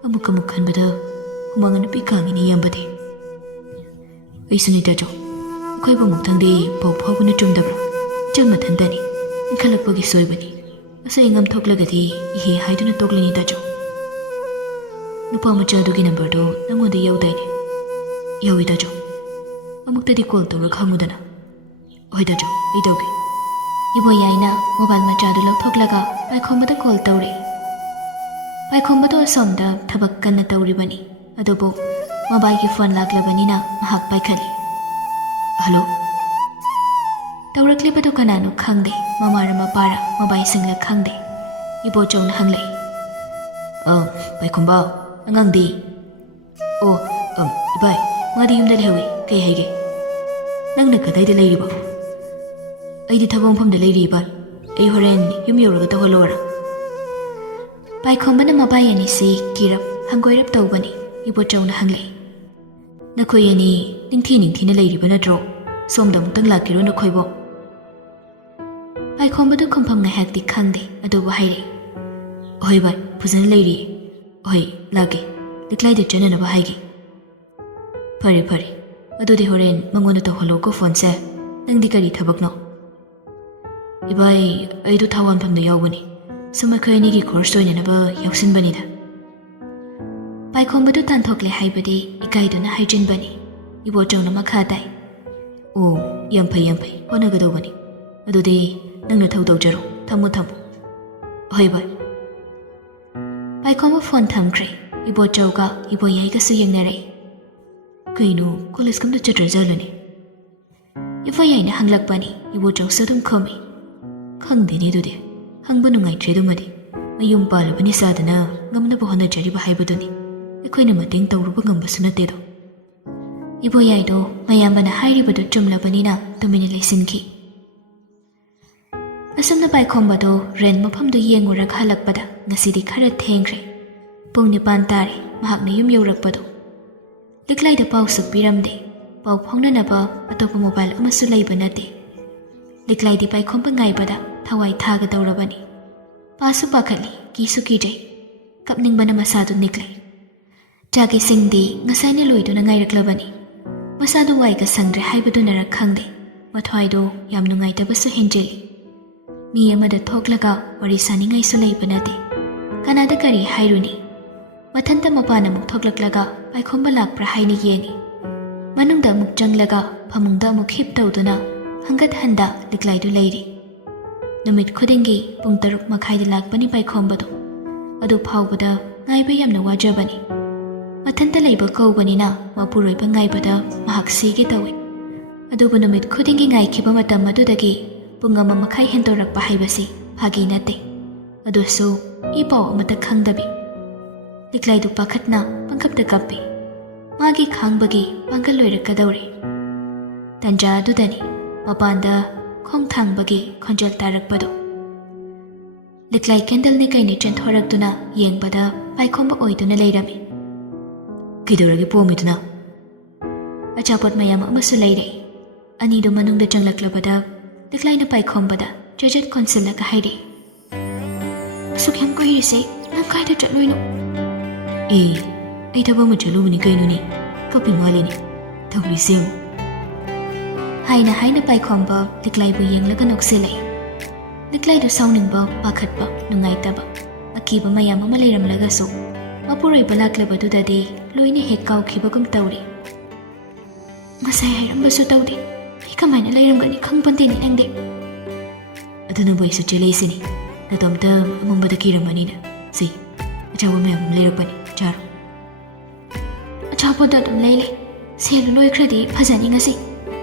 ꯑꯃꯨꯛ ꯈꯟꯕꯗ ꯍꯨꯃꯥꯡ ꯅꯨꯄꯤ ꯀꯥꯡꯉꯤꯅꯤ ꯌꯥꯝꯕꯗꯤ ꯑꯩꯁꯨꯅꯤ ꯇꯥꯆꯧ ꯑꯩꯈꯣꯏꯕꯨ ꯑꯃꯨꯛꯇꯪꯗꯤ ꯄꯥꯎ ꯐꯥꯎꯕꯅ ꯆꯨꯝꯗꯕ꯭ꯔꯥ ꯏꯆꯟ ꯃꯊꯟꯇꯅꯤ ꯏꯟꯈꯠꯂꯛꯄꯒꯤ ꯁꯣꯏꯕꯅꯤ ꯑꯁꯣꯏ ꯑꯉꯥꯝ ꯊꯣꯛꯂꯒꯗꯤ ꯏꯍꯦ ꯍꯥꯏꯗꯨꯅ ꯇꯣꯛꯂꯅꯤ ꯇꯥꯆꯧ ꯅꯨꯄꯥ ꯃꯆꯥꯗꯨꯒꯤ ꯅꯝꯕꯔꯗꯣ ꯅꯪꯉꯣꯟꯗ ꯌꯥꯎꯗꯥꯏꯅꯦ ꯌꯥꯎꯏ ꯇꯥꯆꯧ ꯑꯃꯨꯛꯇꯗꯤ ꯀꯣꯜ ꯇꯧꯔ ꯈꯪꯉꯨꯗꯅ ꯍꯣꯏ ꯇꯥꯆꯧ ꯑꯩ ꯇꯧꯒꯦ ꯏꯕꯣꯌꯥꯏꯅ ꯃꯣꯕꯥꯏꯜ ꯃꯆꯥꯗꯨ ꯂꯧꯊꯣꯛꯂꯒ ꯄꯥꯏꯈꯣꯝꯕꯗ ꯀꯣꯜ ꯇꯧꯔꯦ ꯄꯥꯏꯈꯣꯝꯕꯗꯣ ꯑꯁꯣꯝꯗ ꯊꯕꯛ ꯀꯟꯅ ꯇꯧꯔꯤꯕꯅꯤ ꯑꯗꯨꯕꯨ ꯃꯣꯕꯥꯏꯜꯒꯤ ꯐꯣꯟ ꯂꯥꯛꯂꯕꯅꯤꯅ ꯃꯍꯥꯛ ꯄꯥꯏꯈꯠꯂꯤ ꯍꯜꯂꯣ ꯇꯧꯔꯛꯂꯤꯕꯗꯨ ꯀꯅꯥꯅꯣ ꯈꯪꯗꯦ ꯃꯃꯥꯔ ꯃꯄꯥꯔ ꯃꯣꯕꯥꯏꯜꯁꯤꯡꯂ ꯈꯪꯗꯦ ꯏꯕꯣꯆꯧꯅ ꯍꯪꯂꯛꯏ ꯄꯥꯏꯈꯣꯝꯕ ꯑꯉꯥꯡꯗꯤ ꯑꯣ ꯏꯕꯥꯏ ꯃꯥꯗꯤ ꯌꯨꯝꯗ ꯂꯩꯍꯧꯏ ꯀꯩ ꯍꯥꯏꯒꯦ ꯅꯪꯅ ꯀꯗꯥꯏꯗ ꯂꯩꯔꯤꯕ ꯑꯩꯗꯤ ꯊꯕꯛ ꯃꯐꯝꯗ ꯂꯩꯔꯤ ꯏꯕꯥꯏ ꯑꯩ ꯍꯣꯔꯦꯟ ꯌꯨꯝ ꯌꯧꯔꯒ ꯇꯧꯍꯜꯂꯣꯔꯥ ꯄꯥꯏꯈꯣꯝꯕꯅ ꯃꯕꯥꯏ ꯑꯅꯤꯁꯤ ꯀꯤꯔꯞ ꯍꯪꯒꯣꯏꯔꯞ ꯇꯧꯕꯅꯤ ꯏꯕꯣꯆꯧꯅ ꯍꯪꯂꯛꯏ ꯅꯈꯣꯏ ꯑꯅꯤ ꯅꯤꯡꯊꯤꯅ ꯂꯩꯔꯤꯕ ꯅꯠꯇ꯭ꯔꯣ ꯁꯣꯝꯗ ꯑꯃꯨꯛꯇꯪ ꯂꯥꯛꯀꯦꯔꯣ ꯅꯈꯣꯏꯕꯣ ꯄꯥꯏꯈꯣꯝꯕꯗꯨ ꯈꯨꯝꯐꯝ ꯉꯥꯏꯍꯥꯛꯇꯤ ꯈꯪꯗꯦ ꯑꯗꯨꯕꯨ ꯍꯥꯏꯔꯛꯏ ꯍꯣꯏ ꯚꯥꯏ ꯐꯖꯅ ꯂꯩꯔꯤꯌꯦ ꯍꯣꯏ ꯂꯥꯛꯀꯦ ꯂꯤꯛꯂꯥꯏꯗ ꯆꯠꯅꯅꯕ ꯍꯥꯏꯒꯦ ꯐꯔꯦ ꯑꯗꯨꯗꯤ ꯍꯣꯔꯦꯟ ꯃꯉꯣꯟꯗ ꯇꯧꯍꯜꯂꯣꯀꯣ ꯐꯣꯟꯁꯦ ꯅꯪꯗꯤ ꯀꯔꯤ ꯊꯕꯛꯅꯣ ꯏꯕꯥꯏ ꯑꯩꯗꯣ ꯊꯥꯋꯥꯟꯐꯝꯗ ꯌꯥꯎꯕꯅꯤ ꯁꯨꯝ ꯑꯩꯈꯣꯏ ꯑꯅꯤꯒꯤ ꯈꯣꯔꯁ ꯑꯣꯏꯅꯅꯕ ꯌꯥꯎꯁꯤꯟꯕꯅꯤꯗ ꯄꯥꯏꯈꯣꯝꯕꯗꯨ ꯇꯥꯟꯊꯣꯛꯂꯦ ꯍꯥꯏꯕꯗꯤ ꯏꯀꯥꯏꯗꯨꯅ ꯍꯥꯏꯖꯤꯟꯕꯅꯤ ꯏꯕꯣꯆꯧꯅ ꯃꯈꯥ ꯇꯥꯏ ꯑꯣ ꯌꯥꯝ ꯐꯩ ꯍꯣꯠꯅꯒꯗꯧꯕꯅꯤ ꯑꯗꯨꯗꯤ ꯅꯪꯅ ꯊꯧ ꯇꯧꯖꯔꯣ ꯊꯝꯃꯣ ꯍꯣꯏ ꯚꯥꯏ ꯄꯥꯏꯈꯣꯝꯕ ꯐꯣꯟ ꯊꯝꯈ꯭ꯔꯦ ꯏꯕꯣꯆꯧꯒ ꯏꯕꯣꯌꯥꯏꯒꯁꯨ ꯌꯦꯡꯅꯔꯛꯏ ꯀꯩꯅꯣ ꯀꯣꯂꯦꯖ ꯀꯝꯇ ꯆꯠꯇ꯭ꯔꯖꯥꯠꯂꯅꯦ ꯏꯕꯣꯌꯥꯏꯅ ꯍꯪꯂꯛꯄꯅꯤ ꯏꯕꯣꯆꯧꯁꯨ ꯑꯗꯨꯝ ꯈꯨꯝꯃꯤ ꯈꯪꯗꯦꯅꯦ ꯑꯗꯨꯗꯤ ꯍꯪꯕ ꯅꯨꯡꯉꯥꯏꯇ꯭ꯔꯦ ꯑꯗꯨꯃꯗꯤ ꯃꯌꯨꯝ ꯄꯥꯜꯂꯕꯅꯤ ꯆꯥꯗꯅ ꯉꯝꯅꯕ ꯍꯣꯠꯅꯖꯔꯤꯕ ꯍꯥꯏꯕꯗꯨꯅꯤ ꯑꯩꯈꯣꯏꯅ ꯃꯇꯦꯡ ꯇꯧꯔꯨꯕ ꯉꯝꯕꯁꯨ ꯅꯠꯇꯦꯗꯣ ꯏꯕꯣꯌꯥꯏꯗꯣ ꯃꯌꯥꯝꯕꯅ ꯍꯥꯏꯔꯤꯕꯗꯨ ꯆꯨꯝꯂꯕꯅꯤꯅ ꯇꯨꯃꯤꯟꯅ ꯂꯩꯁꯤꯟꯈꯤ ꯑꯁꯨꯝꯅ ꯄꯥꯏꯈꯣꯝꯕꯗꯣ ꯔꯦꯟ ꯃꯐꯝꯗꯨ ꯌꯦꯡꯉꯨꯔꯒ ꯍꯜꯂꯛꯄꯗ ꯉꯁꯤꯗꯤ ꯈꯔ ꯊꯦꯡꯈ꯭ꯔꯦ ꯄꯨꯡ 9 ꯇꯥꯔꯦ ꯃꯍꯥꯛꯅ ꯌꯨꯝ ꯌꯧꯔꯛꯄꯗꯣ ꯂꯤꯛꯂꯥꯏꯗ ꯄꯥꯎꯁꯨ ꯄꯤꯔꯝꯗꯦ ꯄꯥꯎ ꯐꯥꯎꯅꯅꯕ ꯑꯇꯣꯞꯄ ꯃꯣꯕꯥꯏꯜ ꯑꯃꯁꯨ ꯂꯩꯕ ꯅꯠꯇꯦ ꯂꯤꯛꯂꯥꯏꯗꯤ ꯄꯥꯏꯈꯣꯝꯕ ꯉꯥꯏꯕꯗ ꯊꯋꯥꯏ ꯊꯥꯒꯗꯧꯔꯕꯅꯤ ꯄꯥꯁꯨ ꯄꯥꯈꯠꯂꯤ ꯀꯤꯁꯨ ꯀꯤꯖꯩ ꯀꯞꯅꯤꯡꯕꯅ ꯃꯁꯥꯗꯨ ꯅꯤꯛꯂꯦ ꯆꯥꯛ ꯏꯁꯤꯡꯗꯤ ꯉꯁꯥꯏꯅ ꯂꯣꯏꯗꯨꯅ ꯉꯥꯏꯔꯛꯂꯕꯅꯤ ꯃꯁꯥꯗꯨ ꯋꯥꯏꯒ ꯁꯪꯗ꯭ꯔꯦ ꯍꯥꯏꯕꯗꯨꯅꯔ ꯈꯪꯗꯦ ꯃꯊ꯭ꯋꯥꯏꯗꯣ ꯌꯥꯝ ꯅꯨꯡꯉꯥꯏꯇꯕꯁꯨ ꯍꯦꯟꯖꯤꯜꯂꯤ ꯃꯤ ꯑꯃꯗ ꯊꯣꯛꯂꯒ ꯋꯥꯔꯤ ꯁꯥꯅꯤꯡꯉꯥꯏꯁꯨ ꯂꯩꯕ ꯅꯠꯇꯦ ꯀꯅꯥꯗ ꯀꯔꯤ ꯍꯥꯏꯔꯨꯅꯤ ꯃꯊꯟꯇ ꯃꯄꯥꯟ ꯑꯃꯨꯛ ꯊꯣꯛꯂꯛꯂꯒ ꯄꯥꯏꯈꯣꯝꯕ ꯂꯥꯛꯄ꯭ꯔꯥ ꯍꯥꯏꯅ ꯌꯦꯡꯉꯤ ꯃꯅꯨꯡꯗ ꯑꯃꯨꯛ ꯆꯪꯂꯒ ꯐꯃꯨꯡꯗ ꯑꯃꯨꯛ ꯍꯤꯞ ꯇꯧꯗꯨꯅ ꯍꯪꯒꯠ ꯍꯟꯗ ꯂꯤꯛꯂꯥꯏꯗꯨ ꯂꯩꯔꯤ ꯅꯨꯃꯤꯠ ꯈꯨꯗꯤꯡꯒꯤ ꯄꯨꯡ 6:30 ꯂꯥꯛꯄꯅꯤ ꯄꯥꯏꯈꯣꯝꯕꯗꯣ ꯑꯗꯨ ꯐꯥꯎꯕꯗ ꯉꯥꯏꯕ ꯌꯥꯝꯅ ꯋꯥꯖꯕꯅꯤ ꯃꯊꯟꯇ ꯂꯩꯕ ꯀꯧꯕꯅꯤꯅ ꯃꯄꯨꯔꯣꯏꯕ ꯉꯥꯏꯕꯗ ꯃꯍꯥꯛ ꯁꯤꯒꯦ ꯇꯧꯏ ꯑꯗꯨꯕꯨ ꯅꯨꯃꯤꯠ ꯈꯨꯗꯤꯡꯒꯤ ꯉꯥꯏꯈꯤꯕ ꯃꯇꯝ ꯑꯗꯨꯗꯒꯤ ꯄꯨꯡ 1.5 ꯍꯦꯟꯗꯣꯔꯛꯄ ꯍꯥꯏꯕꯁꯤ ꯐꯥꯒꯤ ꯅꯠꯇꯦ ꯑꯗꯨꯁꯨ ꯏ ꯄꯥꯎ ꯑꯃꯠꯇ ꯈꯪꯗꯕꯤ ꯂꯤꯛꯂꯥꯏꯗꯨ ꯄꯥꯈꯠꯅ ꯄꯪꯀꯞꯇ ꯀꯞꯄꯤ ꯃꯥꯒꯤ ꯈꯥꯡꯕꯒꯤ ꯄꯥꯡꯒꯜ ꯂꯣꯏꯔꯛꯀꯗꯧꯔꯦ ꯇꯟꯖꯥ ꯑꯗꯨꯗꯅꯤ ꯃꯄꯥꯟꯗ ꯈꯣꯡ ꯊꯥꯡꯕꯒꯤ ꯈꯣꯟꯖꯦꯜ ꯇꯥꯔꯛꯄꯗꯣ ꯂꯤꯛꯂꯥꯏ ꯀꯦꯟꯗꯜꯅꯤ ꯀꯩꯅꯤ ꯆꯦꯟꯊꯣꯔꯛꯇꯨꯅ ꯌꯦꯡꯕꯗ ꯄꯥꯏꯈꯣꯝꯕ ꯑꯣꯏꯗꯨꯅ ꯂꯩꯔꯝꯃꯤ ꯀꯩꯗꯧꯔꯒꯦ ꯄꯣꯝꯃꯤꯗꯨꯅ ꯑꯆꯥꯄꯣꯠ ꯃꯌꯥꯝ ꯑꯃꯁꯨ ꯂꯩꯔꯛꯏ ꯑꯅꯤꯗꯨ ꯃꯅꯨꯡꯗ ꯆꯪꯂꯛꯂꯕꯗ ꯂꯤꯛꯂꯥꯏꯅ ꯄꯥꯏꯈꯣꯝꯕꯗ ꯆꯖꯠ ꯀꯣꯟꯁꯤꯜꯂꯒ ꯍꯥꯏꯔꯛꯏ ꯑꯁꯨꯛ ꯌꯥꯝ ꯀꯨꯏꯔꯤꯁꯦ ꯅꯪ ꯀꯥꯏꯗ ꯆꯠꯂꯣꯏꯅꯣ ꯑꯩ ꯊꯕꯛ ꯑꯃ ꯆꯠꯂꯨꯕꯅꯤ ꯀꯩꯅꯣꯅꯤ ꯀꯞꯄꯤ ꯃꯥꯜꯂꯤꯅꯤ ꯇꯧꯔꯤꯁꯦ ꯍꯥꯏꯅ ꯄꯥꯏꯈꯣꯝꯕ ꯂꯤꯛꯂꯥꯏꯕꯨ ꯌꯦꯡꯂꯒ ꯅꯣꯛꯁꯤꯜꯂꯛꯏ ꯂꯤꯛꯂꯥꯏꯗꯨ ꯁꯥꯎꯅꯤꯡꯕ ꯄꯥꯈꯠꯄ ꯅꯨꯡꯉꯥꯏꯇꯕ ꯑꯀꯤꯕ ꯃꯌꯥꯝ ꯑꯃ ꯂꯩꯔꯝꯂꯒꯁꯨ ꯃꯄꯨꯔꯣꯏꯕ ꯂꯥꯛꯂꯕꯗꯨꯗꯗꯤ ꯂꯣꯏꯅ ꯍꯦꯛ ꯀꯥꯎꯈꯤꯕꯒꯨꯝ ꯇꯧꯔꯤ ꯉꯁꯥꯏ ꯍꯥꯏꯔꯝꯕꯁꯨ ꯇꯧꯗꯦ ꯑꯩ ꯀꯃꯥꯏꯅ ꯂꯩꯔꯝꯒꯅꯤ ꯈꯪꯄꯣꯟꯇꯦꯅꯦ ꯅꯪꯗꯤ ꯑꯗꯨꯅꯕꯨ ꯑꯩꯁꯨ ꯆꯦꯜꯂꯛꯏꯁꯤꯅꯤ ꯅꯇꯣꯝꯇ ꯑꯃꯝꯕꯗ ꯀꯤꯔꯝꯃꯅꯤꯅ ꯁꯤ ꯑꯆꯧꯕ ꯃꯌꯥꯝ ꯑꯃ ꯂꯩꯔꯛꯄꯅꯤ ꯆꯥꯔꯣ ꯑꯆꯥꯄꯣꯠꯇꯣ ꯑꯗꯨꯝ ꯂꯩ ꯁꯦꯜ ꯂꯣꯏꯈ꯭ꯔꯗꯤ ꯐꯖꯅꯤ ꯉꯁꯤ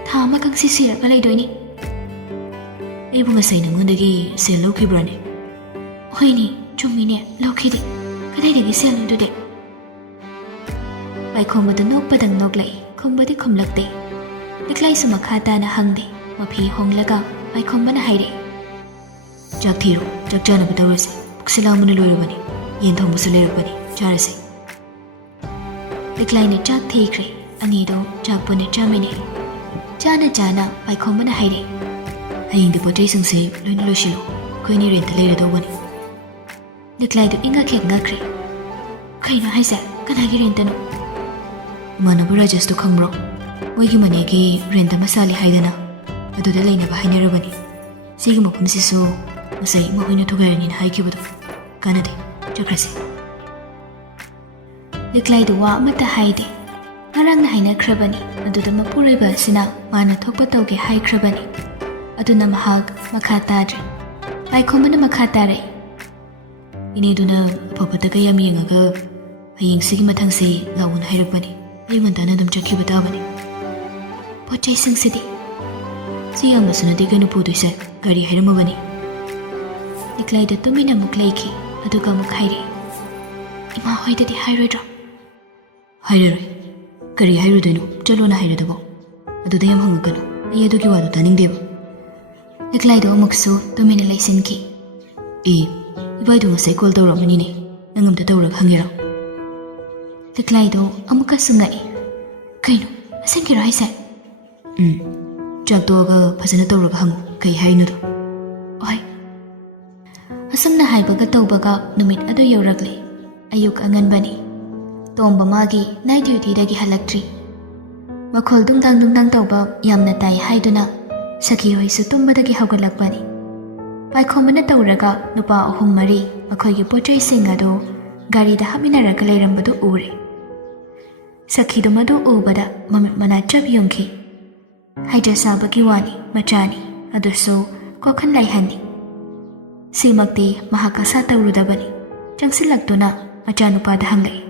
ꯊꯥ ꯑꯃꯈꯛ ꯁꯤꯔꯒ ꯂꯩꯗꯣꯏꯅꯤ ꯑꯩꯕꯨ ꯉꯁꯥꯏ ꯅꯉꯣꯟꯗꯒꯤ ꯁꯦꯜ ꯂꯧꯈꯤꯕ꯭ꯔꯥꯅꯦ ꯍꯣꯏꯅꯦ ꯆꯨꯝꯃꯤꯅꯦ ꯂꯧꯈꯤꯗꯦ ꯀꯗꯥꯏꯗꯒꯤ ꯁꯦꯜꯅꯣꯗꯨꯗꯤ ꯄꯥꯏꯈꯣꯝꯕꯗꯨ ꯅꯣꯛꯄꯗꯪ ꯅꯣꯛꯂꯛꯏ ꯈꯨꯝꯕꯗꯤ ꯈꯨꯝꯂꯛꯇꯦ ꯂꯤꯛꯂꯥꯏꯁꯨ ꯃꯈꯥ ꯇꯥꯅ ꯍꯪꯗꯦ ꯃꯐꯤ ꯍꯣꯡꯂꯒ ꯄꯥꯏꯈꯣꯝꯕꯅ ꯍꯥꯏꯔꯛꯏ ꯆꯥꯛ ꯊꯤꯔꯣ ꯆꯥꯛ ꯆꯥꯅꯕ ꯇꯧꯔꯁꯤ ꯄꯨꯛꯁꯤ ꯂꯥꯝꯕꯅ ꯂꯣꯏꯔꯕꯅꯤ ꯌꯦꯟ ꯊꯣꯡꯕꯁꯨ ꯂꯩꯔꯛꯄꯅꯤ ꯆꯥꯔꯁꯤ ꯂꯤꯛꯂꯥꯏꯅ ꯆꯥꯛ ꯊꯤꯈ꯭ꯔꯦ ꯑꯅꯤꯗꯣ ꯆꯥꯛ ꯄꯨꯟꯅ ꯆꯥꯃꯤꯟꯅꯩ ꯆꯥꯅ ꯄꯥꯏꯈꯣꯝꯕꯅ ꯍꯥꯏꯔꯛꯏ ꯍꯌꯦꯡꯗꯤ ꯄꯣꯠ ꯆꯩꯁꯤꯡꯁꯦ ꯂꯣꯏꯅ ꯂꯣꯏꯁꯤꯜꯂꯨ ꯑꯩꯈꯣꯏꯅꯤ ꯔꯦꯟꯇ ꯂꯩꯔꯗꯧꯕꯅꯤ ꯂꯤꯛꯂꯥꯏꯗꯨ ꯏꯪꯉꯛ ꯍꯦꯛ ꯉꯛꯈ꯭ꯔꯦ ꯀꯩꯅꯣ ꯍꯥꯏꯁꯦ ꯀꯅꯥꯒꯤ ꯔꯦꯟꯇꯅꯣ ꯏꯃꯥꯟꯅꯕ ꯔꯥꯖꯦꯁꯇꯨ ꯈꯪꯕ꯭ꯔꯣ ꯃꯣꯏꯒꯤ ꯃꯅꯦꯒꯤ ꯔꯦꯟꯠ ꯑꯃ ꯁꯥꯜꯂꯤ ꯍꯥꯏꯗꯅ ꯑꯗꯨꯗ ꯂꯩꯅꯕ ꯍꯥꯏꯅꯔꯕꯅꯤ ꯁꯤꯒꯤ ꯃꯐꯝꯁꯤꯁꯨ ꯉꯁꯥꯏ ꯃꯈꯣꯏꯅ ꯊꯨꯒꯥꯏꯔꯅꯤꯅ ꯍꯥꯏꯈꯤꯕꯗꯣ ꯀꯥꯟꯅꯗꯦ ꯆꯠꯈ꯭ꯔꯁꯤ ꯂꯤꯛꯂꯥꯏꯗꯨ ꯋꯥ ꯑꯃꯠꯇ ꯍꯥꯏꯗꯦ ꯉꯔꯥꯡꯅ ꯍꯥꯏꯅꯈ꯭ꯔꯕꯅꯤ ꯑꯗꯨꯗ ꯃꯄꯨꯔꯣꯏꯕ ꯑꯁꯤꯅ ꯃꯥꯅ ꯊꯣꯛꯄ ꯇꯧꯒꯦ ꯍꯥꯏꯈ꯭ꯔꯕꯅꯤ ꯑꯗꯨꯅ ꯃꯍꯥꯛ ꯃꯈꯥ ꯇꯥꯗ꯭ꯔꯦ ꯄꯥꯏꯈꯣꯝꯕꯅ ꯃꯈꯥ ꯇꯥꯔꯛꯏ ꯏꯅꯦꯗꯨꯅ ꯑꯐꯕꯇ ꯌꯥꯝ ꯌꯦꯡꯉꯒ ꯍꯌꯦꯡ ꯁꯤꯒꯤ ꯃꯊꯪꯁꯤ ꯂꯥꯛꯎꯅ ꯍꯥꯏꯔꯛꯄꯅꯤ ꯑꯌꯨꯛ ꯉꯟꯇꯥꯅ ꯑꯗꯨꯝ ꯆꯠꯈꯤꯕ ꯇꯥꯕꯅꯤ ꯄꯣꯠ ꯆꯩꯁꯤꯡꯁꯤꯗꯤ ꯁꯤ ꯌꯥꯝꯕꯁꯨ ꯅꯠꯇꯦ ꯀꯩꯅꯣ ꯄꯨꯗꯣꯏꯁꯦ ꯒꯥꯔꯤ ꯍꯥꯏꯔꯝꯃꯕꯅꯤ ꯂꯤꯛꯂꯥꯏꯗ ꯇꯨꯃꯤꯟꯅ ꯑꯃꯨꯛ ꯂꯩꯈꯤ ꯑꯗꯨꯒ ꯑꯃꯨꯛ ꯍꯥꯏꯔꯛꯏ ꯏꯃꯥ ꯍꯣꯏꯗꯗꯤ ꯍꯥꯏꯔꯣꯏꯗ꯭ꯔꯣ ꯍꯥꯏꯔꯔꯣꯏ ꯀꯔꯤ ꯍꯥꯏꯔꯨꯗꯣꯏꯅꯣ ꯆꯠꯂꯣꯅ ꯍꯥꯏꯔꯗꯕꯣ ꯑꯗꯨꯗ ꯌꯥꯝ ꯍꯪꯉꯛꯀꯅꯨ ꯑꯩ ꯑꯗꯨꯒꯤ ꯋꯥꯗꯨ ꯇꯥꯅꯤꯡꯗꯦꯕ ꯂꯤꯛꯂꯥꯏꯗꯣ ꯑꯃꯨꯛꯁꯨ ꯇꯨꯃꯤꯟꯅ ꯂꯩꯁꯤꯟꯈꯤ ꯏꯕꯥꯏꯗꯣ ꯉꯁꯥꯏ ꯀꯣꯜ ꯇꯧꯔꯛꯑꯃꯅꯤꯅꯦ ꯅꯪ ꯑꯝꯇ ꯇꯧꯔꯒ ꯍꯪꯒꯦꯔꯣ ꯂꯤꯛꯂꯥꯏꯗꯣ ꯑꯃꯨꯛꯀꯁꯨ ꯉꯛꯏ ꯀꯩꯅꯣ ꯑꯁꯦꯡꯀꯤꯔꯣ ꯍꯥꯏꯁꯦ ꯆꯥꯛ ꯇꯣꯛꯑꯒ ꯐꯖꯅ ꯇꯧꯔꯒ ꯍꯪꯉꯨ ꯀꯩ ꯍꯥꯏꯅꯣꯗꯣ ꯍꯣꯏ ꯑꯁꯨꯝꯅ ꯍꯥꯏꯕꯒ ꯇꯧꯕꯒ ꯅꯨꯃꯤꯠ ꯑꯗꯨ ꯌꯧꯔꯛꯂꯦ ꯑꯌꯨꯛ ꯑꯉꯟꯕꯅꯤ ꯇꯣꯝꯕ ꯃꯥꯒꯤ ꯅꯥꯏꯠ ꯗ꯭ꯌꯨꯇꯤꯗꯒꯤ ꯍꯜꯂꯛꯇ꯭ꯔꯤ ꯃꯈꯣꯜ ꯗꯨꯡꯗꯥꯡ ꯗꯨꯡꯗꯥꯡ ꯇꯧꯕ ꯌꯥꯝꯅ ꯇꯥꯏ ꯍꯥꯏꯗꯨꯅ ꯁꯈꯤ ꯍꯣꯏꯁꯨ ꯇꯨꯝꯕꯗꯒꯤ ꯍꯧꯒꯠꯂꯛꯄꯅꯤ ꯄꯥꯏꯈꯣꯝꯕꯅ ꯇꯧꯔꯒ ꯅꯨꯄꯥ 3-4 ꯃꯈꯣꯏꯒꯤ ꯄꯣꯠꯆꯩꯁꯤꯡ ꯑꯗꯨ ꯒꯥꯔꯤꯗ ꯍꯥꯞꯃꯤꯟꯅꯔꯒ ꯂꯩꯔꯝꯕꯗꯨ ꯎꯔꯦ ꯁꯈꯤꯗꯨ ꯃꯗꯨ ꯎꯕꯗ ꯃꯃꯤꯠ ꯃꯅꯥ ꯆꯞ ꯌꯨꯡꯈꯤ ꯍꯥꯏꯗ꯭ꯔ ꯁꯥꯕꯒꯤ ꯋꯥꯅꯤ ꯃꯆꯥꯅꯤ ꯑꯗꯨꯁꯨ ꯀꯣꯈꯟ ꯂꯩꯍꯟꯅꯤ ꯁꯤꯃꯛꯇꯤ ꯃꯍꯥꯛ ꯑꯁꯥ ꯇꯧꯔꯨꯗꯕꯅꯤ ꯆꯪꯁꯤꯜꯂꯛꯇꯨꯅ ꯃꯆꯥꯅꯨꯄꯥꯗ ꯍꯪꯂꯛꯏ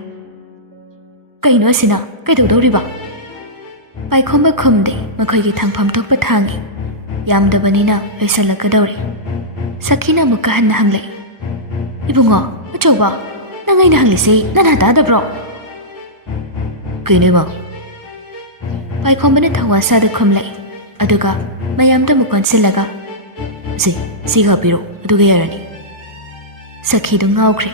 ꯀꯩꯅꯣ ꯑꯁꯤꯅ ꯀꯩꯗꯧꯗꯧꯔꯤꯕ ꯄꯥꯏꯈꯣꯝꯕ ꯈꯨꯝꯗꯦ ꯃꯈꯣꯏꯒꯤ ꯊꯥꯡꯐꯝ ꯊꯣꯛꯄ ꯊꯥꯡꯉꯤ ꯌꯥꯝꯗꯕꯅꯤꯅ ꯂꯣꯏꯁꯜꯂꯛꯀꯗꯧꯔꯦ ꯁꯈꯤꯅ ꯑꯃꯨꯛꯀ ꯍꯟꯅ ꯍꯪꯂꯛꯏ ꯏꯕꯨꯡꯉꯣ ꯑꯆꯧꯕ ꯅꯪ ꯑꯩꯅ ꯍꯪꯂꯤꯁꯤ ꯅꯅꯥ ꯇꯥꯗꯕ꯭ꯔꯣ ꯀꯩꯅꯣ ꯏꯃꯥ ꯄꯥꯏꯈꯣꯝꯕꯅ ꯊꯋꯥꯁꯥꯗ ꯈꯨꯝꯂꯛꯏ ꯑꯗꯨꯒ ꯃꯌꯥꯝꯗ ꯑꯃꯨꯛ ꯀꯣꯟꯁꯤꯜꯂꯒ ꯁꯤꯒ ꯍꯥꯞꯄꯤꯔꯣ ꯑꯗꯨꯒ ꯌꯥꯔꯅꯤ ꯁꯈꯤꯗꯨ ꯉꯥꯎꯈ꯭ꯔꯦ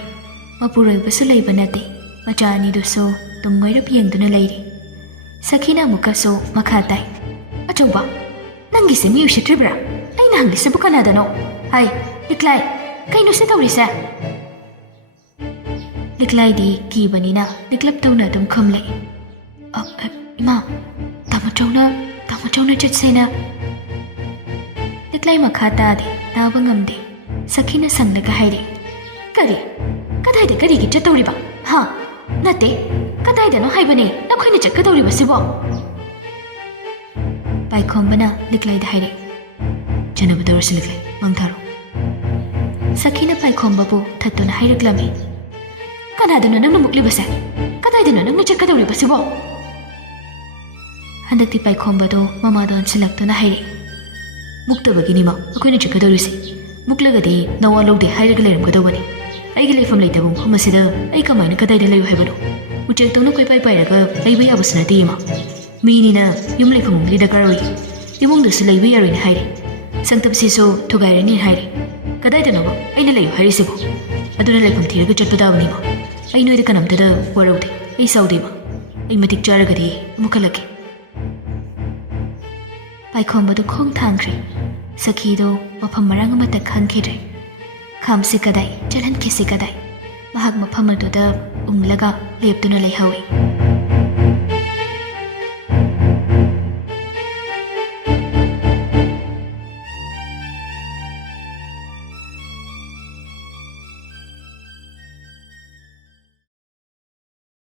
ꯃꯄꯨꯔꯣꯏꯕꯁꯨ ꯂꯩꯕ ꯅꯠꯇꯦ ꯃꯆꯥ ꯑꯅꯤꯗꯨꯁꯨ ꯇꯨꯝ ꯃꯣꯏꯔꯞ ꯌꯦꯡꯗꯨꯅ ꯂꯩꯔꯤ ꯁꯈꯤꯅ ꯑꯃꯨꯛꯀꯁꯨ ꯃꯈꯥ ꯇꯥꯏ ꯑꯆꯧꯕ ꯅꯪꯒꯤꯁꯦ ꯃꯤ ꯎꯁꯤꯠꯇ꯭ꯔꯤꯕ꯭ꯔꯥ ꯑꯩꯅ ꯍꯪꯂꯤꯁꯤꯕꯨ ꯀꯅꯥꯗꯅꯣ ꯍꯥꯏ ꯂꯤꯛꯂꯥꯏ ꯀꯩꯅꯣ ꯁꯤ ꯇꯧꯔꯤꯁꯦ ꯂꯤꯛꯂꯥꯏꯗꯤ ꯀꯤꯕꯅꯤꯅ ꯂꯤꯛꯂꯞ ꯇꯧꯅ ꯑꯗꯨꯝ ꯈꯨꯝꯂꯛꯏ ꯏꯃꯥ ꯇꯥꯃꯣꯆꯧꯅ ꯆꯠꯁꯦꯅ ꯂꯤꯛꯂꯥꯏ ꯃꯈꯥ ꯇꯥꯗꯦ ꯇꯥꯕ ꯉꯝꯗꯦ ꯁꯈꯤꯅ ꯁꯪꯂꯒ ꯍꯥꯏꯔꯛꯏ ꯀꯗꯥꯏꯗ ꯀꯔꯤꯒꯤ ꯆꯠꯇꯧꯔꯤꯕ ꯅꯠꯇꯦ ꯀꯗꯥꯏꯗꯅꯣ ꯍꯥꯏꯕꯅꯦ ꯅꯈꯣꯏꯅ ꯆꯠꯀꯗꯧꯔꯤꯕꯁꯤꯕꯣ ꯄꯥꯏꯈꯣꯝꯕꯅ ꯂꯤꯛꯂꯥꯏꯗ ꯍꯥꯏꯔꯛꯏ ꯆꯠꯅꯕ ꯇꯧꯔꯁꯤ ꯂꯤꯛꯂꯥꯏ ꯃꯥꯡꯊꯥꯔꯣ ꯁꯈꯤꯅ ꯄꯥꯏꯈꯣꯝꯕꯕꯨ ꯊꯠꯇꯨꯅ ꯍꯥꯏꯔꯛꯂꯝꯃꯤ ꯀꯅꯥꯗꯅꯣ ꯅꯪꯅ ꯃꯨꯛꯂꯤꯕꯁꯦ ꯀꯗꯥꯏꯗꯅꯣ ꯅꯪꯅ ꯆꯠꯀꯗꯧꯔꯤꯕꯁꯤꯕꯣ ꯍꯟꯗꯛꯇꯤ ꯄꯥꯏꯈꯣꯝꯕꯗꯣ ꯃꯃꯥꯗ ꯑꯣꯟꯁꯤꯜꯂꯛꯇꯨꯅ ꯍꯥꯏꯔꯛꯏ ꯃꯨꯛꯇꯕꯒꯤꯅꯤꯃ ꯑꯩꯈꯣꯏꯅ ꯆꯠꯀꯗꯧꯔꯤꯁꯤ ꯃꯨꯛꯂꯒꯗꯤ ꯅꯋꯥ ꯂꯧꯗꯦ ꯍꯥꯏꯔꯒ ꯂꯩꯔꯝꯒꯗꯧꯕꯅꯤ ꯑꯩꯒꯤ ꯂꯩꯐꯝ ꯂꯩꯇꯕ ꯃꯐꯝ ꯑꯁꯤꯗ ꯑꯩ ꯀꯃꯥꯏꯅ ꯀꯗꯥꯏꯗ ꯂꯩꯌꯨ ꯍꯥꯏꯕꯅꯣ ꯎꯆꯦꯛꯇꯧꯅ ꯀꯣꯏꯄꯥꯏ ꯄꯥꯏꯔꯒ ꯂꯩꯕ ꯌꯥꯕꯁꯨ ꯅꯠꯇꯦ ꯏꯃꯥ ꯃꯤꯅꯤꯅ ꯌꯨꯝ ꯂꯩꯐꯝ ꯑꯃꯗꯤ ꯗꯔꯀꯥꯔ ꯑꯣꯏ ꯏꯃꯨꯡꯗꯁꯨ ꯂꯩꯕ ꯌꯥꯔꯣꯏꯅ ꯍꯥꯏꯔꯤ ꯁꯪꯇꯞꯁꯤꯁꯨ ꯊꯨꯒꯥꯏꯔꯅꯤ ꯍꯥꯏꯔꯤ ꯀꯗꯥꯏꯗꯅꯣꯕ ꯑꯩꯅ ꯂꯩꯌꯨ ꯍꯥꯏꯔꯤꯁꯤꯕꯨ ꯑꯗꯨꯅ ꯂꯩꯐꯝ ꯊꯤꯔꯒ ꯆꯠꯄ ꯇꯥꯕꯅꯤꯃ ꯑꯩ ꯅꯣꯏꯗ ꯀꯅꯥꯝꯇꯗ ꯋꯥꯔꯧꯗꯦ ꯑꯩ ꯁꯥꯎꯗꯦꯃ ꯑꯩ ꯃꯇꯤꯛ ꯆꯥꯔꯒꯗꯤ ꯑꯃꯨꯛ ꯍꯜꯂꯛꯀꯦ ꯄꯥꯏꯈꯣꯝꯕꯗꯨ ꯈꯣꯡ ꯊꯥꯡꯈ꯭ꯔꯦ ꯁꯈꯤꯗꯣ ꯃꯐꯝ ꯃꯔꯥꯡ ꯑꯃꯠꯇ ꯈꯪꯈꯤꯗ꯭ꯔꯦ ꯈꯥꯝꯁꯤ ꯀꯗꯥꯏ ꯆꯠꯍꯟꯈꯤꯁꯤ ꯀꯗꯥꯏ ꯃꯍꯥꯛ ꯃꯐꯝ ꯑꯗꯨꯗ ꯎꯡꯂꯒ ꯂꯦꯞꯇꯨꯅ ꯂꯩꯍꯧꯏ